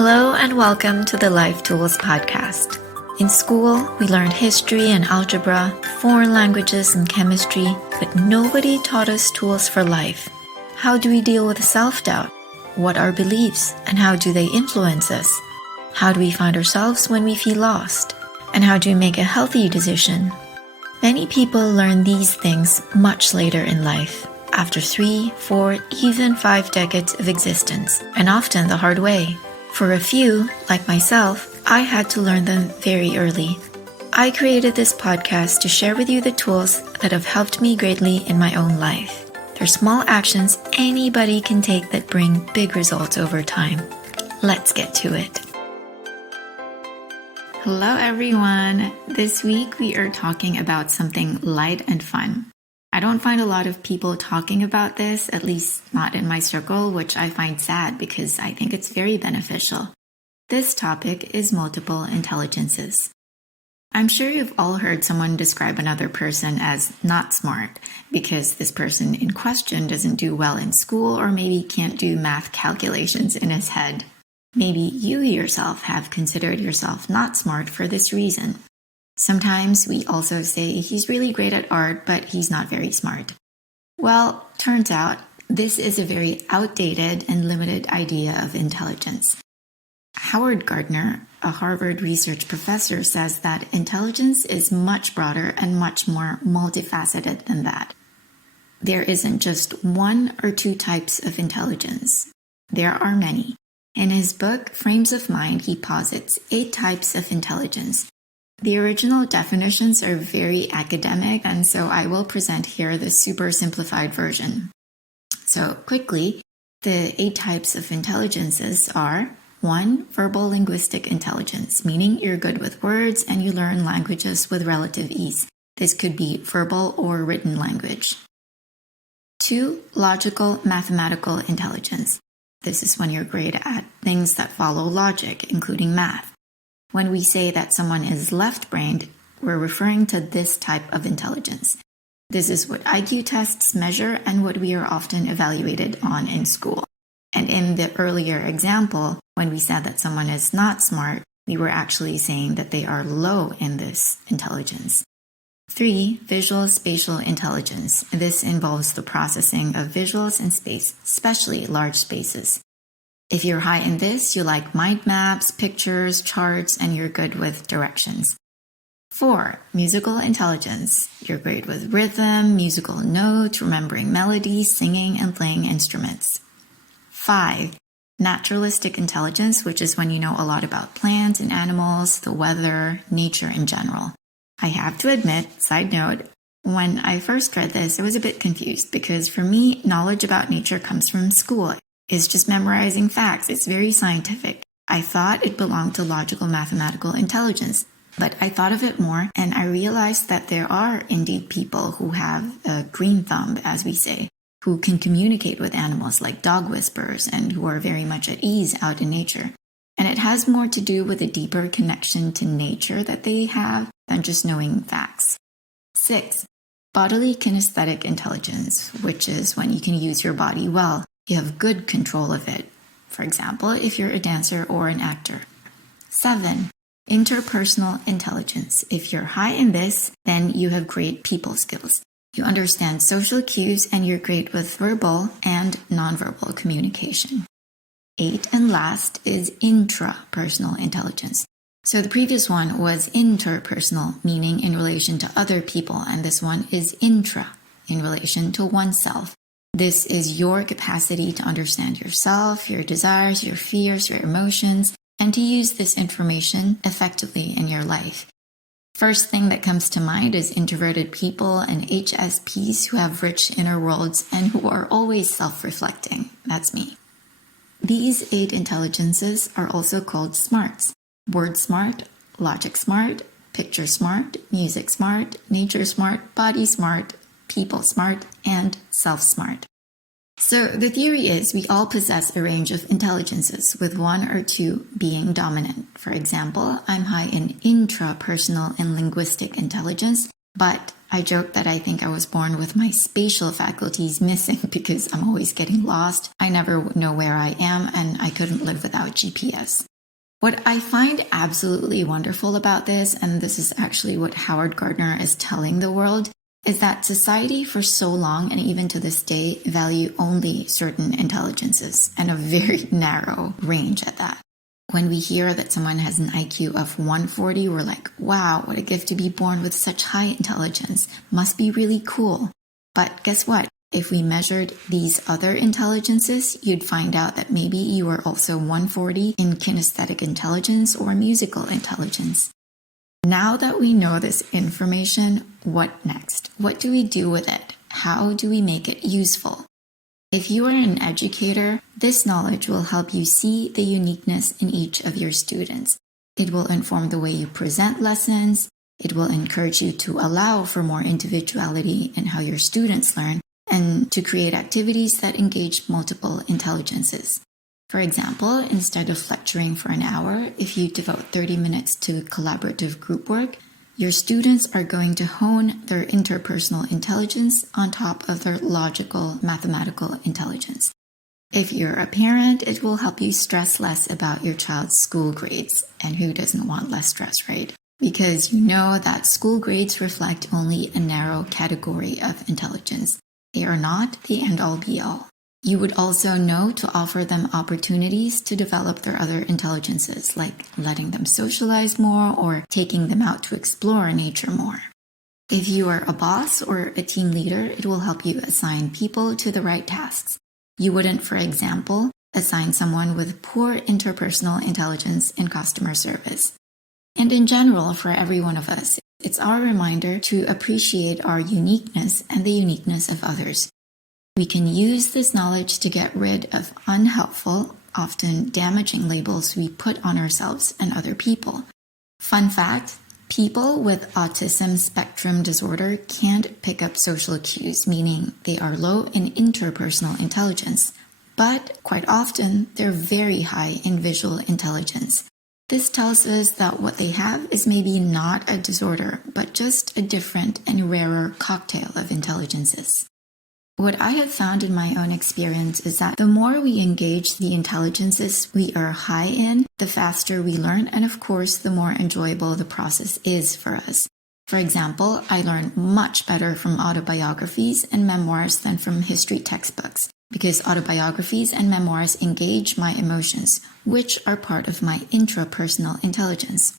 Hello and welcome to the Life Tools podcast. In school, we learned history and algebra, foreign languages and chemistry, but nobody taught us tools for life. How do we deal with self-doubt? What are beliefs and how do they influence us? How do we find ourselves when we feel lost? And how do we make a healthy decision? Many people learn these things much later in life, after 3, 4, even 5 decades of existence, and often the hard way. For a few, like myself, I had to learn them very early. I created this podcast to share with you the tools that have helped me greatly in my own life. They're small actions anybody can take that bring big results over time. Let's get to it. Hello everyone. This week we are talking about something light and fun. I don't find a lot of people talking about this, at least not in my circle, which I find sad because I think it's very beneficial. This topic is multiple intelligences. I'm sure you've all heard someone describe another person as not smart because this person in question doesn't do well in school or maybe can't do math calculations in his head. Maybe you yourself have considered yourself not smart for this reason. Sometimes we also say he's really great at art, but he's not very smart. Well, turns out this is a very outdated and limited idea of intelligence. Howard Gardner, a Harvard research professor, says that intelligence is much broader and much more multifaceted than that. There isn't just one or two types of intelligence. There are many. In his book, Frames of Mind, he posits 8 types of intelligence. The original definitions are very academic, and so I will present here the super simplified version. So quickly, the 8 types of intelligences are 1. Verbal linguistic intelligence, meaning you're good with words and you learn languages with relative ease. This could be verbal or written language. 2. Logical mathematical intelligence. This is when you're great at things that follow logic, including math. When we say that someone is left-brained, we're referring to this type of intelligence. This is what IQ tests measure and what we are often evaluated on in school. And in the earlier example, when we said that someone is not smart, we were actually saying that they are low in this intelligence. 3. Visual spatial intelligence. This involves the processing of visuals in space, especially large spaces. If you're high in this, you like mind maps, pictures, charts, and you're good with directions. 4. Musical intelligence. You're great with rhythm, musical notes, remembering melodies, singing, and playing instruments. 5. Naturalistic intelligence, which is when you know a lot about plants and animals, the weather, nature in general. I have to admit, side note, when I first read this, I was a bit confused because for me, knowledge about nature comes from school. It's just memorizing facts. It's very scientific. I thought it belonged to logical mathematical intelligence, but I thought of it more and I realized that there are indeed people who have a green thumb, as we say, who can communicate with animals like dog whisperers and who are very much at ease out in nature. And it has more to do with a deeper connection to nature that they have than just knowing facts. 6. Bodily kinesthetic intelligence, which is when you can use your body well. You have good control of it. For example, if you're a dancer or an actor. 7. Interpersonal intelligence. If you're high in this, then you have great people skills. You understand social cues and you're great with verbal and nonverbal communication. 8 and last is intrapersonal intelligence. So the previous one was interpersonal, meaning in relation to other people, and this one is intra, in relation to oneself. This is your capacity to understand yourself, your desires, your fears, your emotions, and to use this information effectively in your life. First thing that comes to mind is introverted people and HSPs who have rich inner worlds and who are always self-reflecting. That's me. These 8 intelligences are also called smarts. Word smart, logic smart, picture smart, music smart, nature smart, body smart, people smart, and self-smart. So the theory is we all possess a range of intelligences, with 1 or 2 being dominant. For example, I'm high in intrapersonal and linguistic intelligence, But I joke that I think I was born with my spatial faculties missing because I'm always getting lost. I never know where I am, and I couldn't live without GPS. What I find absolutely wonderful about this, and this is actually what Howard Gardner is telling the world, is that society for so long, and even to this day, value only certain intelligences, and a very narrow range at that. When we hear that someone has an IQ of 140, we're like, wow, what a gift to be born with such high intelligence. Must be really cool. But guess what? If we measured these other intelligences, you'd find out that maybe you are also 140 in kinesthetic intelligence or musical intelligence. Now that we know this information, what next? What do we do with it? How do we make it useful? If you are an educator, this knowledge will help you see the uniqueness in each of your students. It will inform the way you present lessons. It will encourage you to allow for more individuality in how your students learn and to create activities that engage multiple intelligences. For example, instead of lecturing for an hour, if you devote 30 minutes to collaborative group work, your students are going to hone their interpersonal intelligence on top of their logical, mathematical intelligence. If you're a parent, it will help you stress less about your child's school grades. And who doesn't want less stress, right? Because you know that school grades reflect only a narrow category of intelligence. They are not the end-all be-all. You would also know to offer them opportunities to develop their other intelligences, like letting them socialize more or taking them out to explore nature more. If you are a boss or a team leader, it will help you assign people to the right tasks. You wouldn't, for example, assign someone with poor interpersonal intelligence in customer service. And in general, for every one of us, it's our reminder to appreciate our uniqueness and the uniqueness of others. We can use this knowledge to get rid of unhelpful, often damaging labels we put on ourselves and other people. Fun fact, people with autism spectrum disorder can't pick up social cues, meaning they are low in interpersonal intelligence, but quite often they're very high in visual intelligence. This tells us that what they have is maybe not a disorder, but just a different and rarer cocktail of intelligences. What I have found in my own experience is that the more we engage the intelligences we are high in, the faster we learn, and of course, the more enjoyable the process is for us. For example, I learn much better from autobiographies and memoirs than from history textbooks, because autobiographies and memoirs engage my emotions, which are part of my intrapersonal intelligence.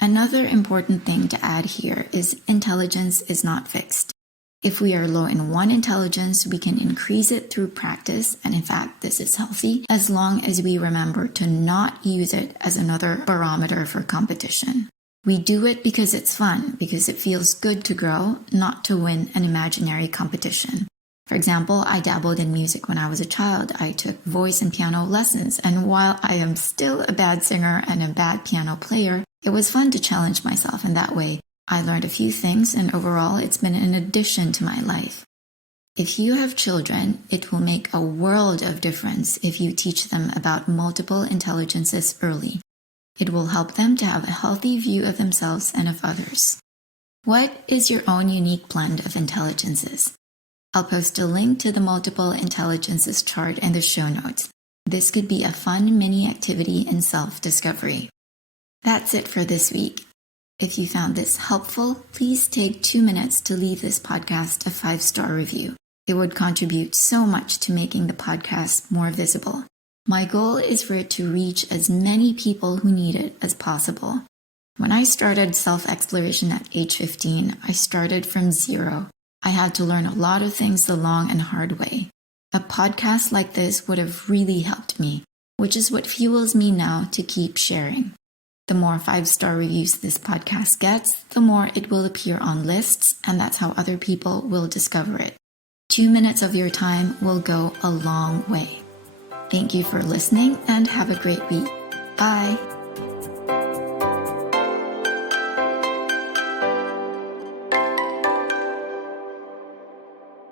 Another important thing to add here is intelligence is not fixed. If we are low in one intelligence, we can increase it through practice, and in fact, this is healthy, as long as we remember to not use it as another barometer for competition. We do it because it's fun, because it feels good to grow, not to win an imaginary competition. For example, I dabbled in music when I was a child. I took voice and piano lessons, and while I am still a bad singer and a bad piano player, it was fun to challenge myself in that way. I learned a few things, and overall, it's been an addition to my life. If you have children, it will make a world of difference if you teach them about multiple intelligences early. It will help them to have a healthy view of themselves and of others. What is your own unique blend of intelligences? I'll post a link to the multiple intelligences chart in the show notes. This could be a fun mini activity in self-discovery. That's it for this week. If you found this helpful, please take 2 minutes to leave this podcast a 5-star review. It would contribute so much to making the podcast more visible. My goal is for it to reach as many people who need it as possible. When I started self-exploration at age 15, I started from zero. I had to learn a lot of things the long and hard way. A podcast like this would have really helped me, which is what fuels me now to keep sharing. The more 5-star reviews this podcast gets, the more it will appear on lists, and that's how other people will discover it. 2 minutes of your time will go a long way. Thank you for listening, and have a great week. Bye!